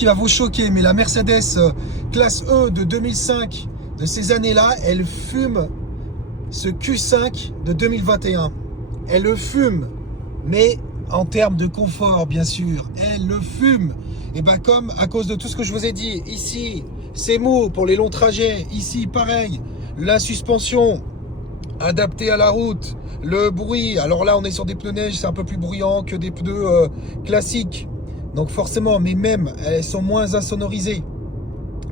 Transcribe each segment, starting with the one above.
qui va vous choquer, mais la Mercedes classe E de 2005, de ces années-là, elle fume ce Q5 de 2021. Elle le fume, mais en termes de confort, bien sûr, elle le fume. Et bien comme à cause de tout ce que je vous ai dit, ici, c'est mou pour les longs trajets, ici, pareil, la suspension adaptée à la route, le bruit, alors là, on est sur des pneus neige, c'est un peu plus bruyant que des pneus classiques. Donc forcément, mais même, elles sont moins insonorisées.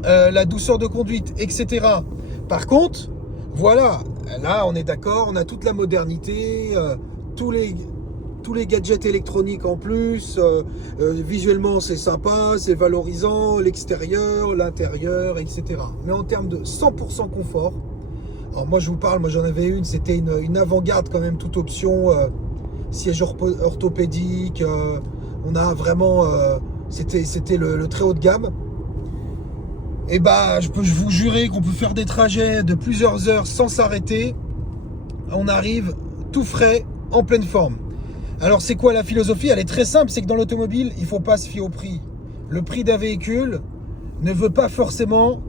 La douceur de conduite, etc. Par contre, voilà, là, on est d'accord, on a toute la modernité, tous les gadgets électroniques en plus, visuellement c'est sympa, c'est valorisant, l'extérieur, l'intérieur, etc. Mais en termes de 100% confort, alors moi je vous parle, moi j'en avais une, c'était une avant-garde quand même, toute option, siège orthopédique, on a vraiment, c'était le très haut de gamme. Et bah je peux vous jurer qu'on peut faire des trajets de plusieurs heures sans s'arrêter, on arrive tout frais, en pleine forme. Alors c'est quoi la philosophie? Elle est très simple, c'est que dans l'automobile, il ne faut pas se fier au prix. Le prix d'un véhicule ne veut pas forcément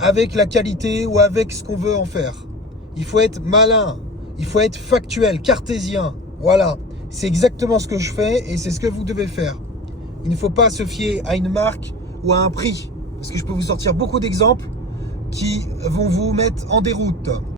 avec la qualité ou avec ce qu'on veut en faire. Il faut être malin, il faut être factuel, cartésien. Voilà, c'est exactement ce que je fais et c'est ce que vous devez faire. Il ne faut pas se fier à une marque ou à un prix. Parce que je peux vous sortir beaucoup d'exemples qui vont vous mettre en déroute.